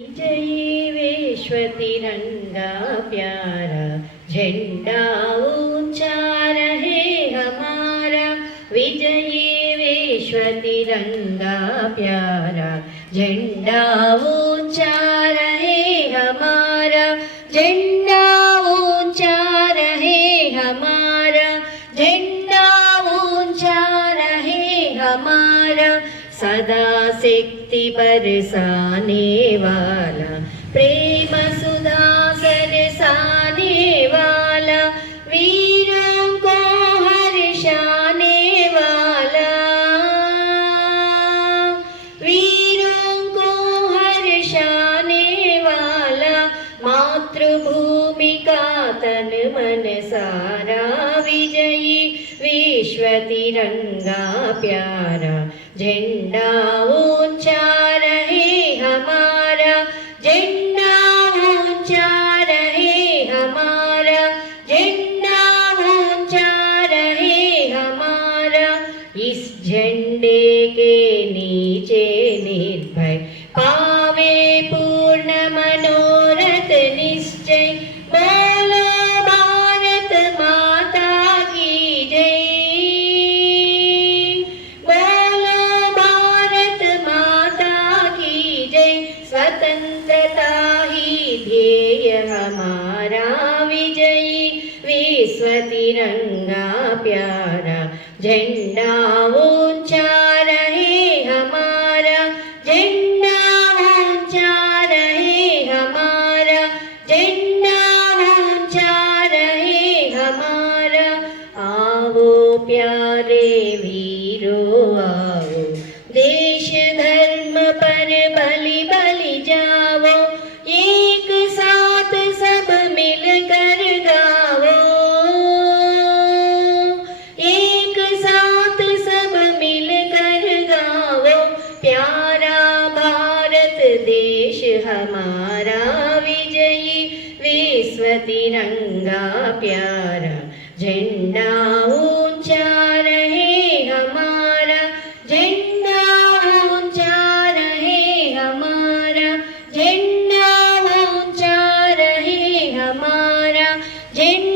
जय विश्व तिरंगा प्यारा झंडा ऊंचा रहे हमारा। विजयी विश्व तिरंगा प्यारा झंडा ऊंचा रहे हमारा। झंडा ऊंचा रहे हमारा। झंडा ऊंचा रहे हमारा। सदा शक्ति बरसाने वाला, प्रेम सुधा बरसाने वाला, वीरों को हर्षाने वाला, वीरों को हर्षाने वाला, मातृभूमि का तन मन सारा। विजयी विश्व तिरंगा प्यारा झंडा ऊंचा रहे हमारा। झंडा ऊंचा रहे हमारा। झंडा ऊंचा रहे हमारा। इस झंडे के नीचे निर्भय पावे पूर्ण मनोरथ निश्चय। बोलो भारत माता की जय। स्वतंत्रता ही ध्येय हमारा। विजयी विश्व तिरंगा प्यारा झंडा ऊंचा रहे हमारा। झंडा ऊंचा रहे हमारा। झंडा ऊंचा रहे हमारा। आओ प्यारे वीरों आओ, देश धर्म पर बलि बलि जाओ। एक साथ सब मिलकर गाओ। एक साथ सब मिलकर गाओ। प्यारा भारत देश हमारा। विजयी विश्व तिरंगा प्यारा झंडा ऊंचा रहे हमारा। झंडा ऊंचा रहे हमारा। झंडा ऊंचा रहे हमारा। झंडा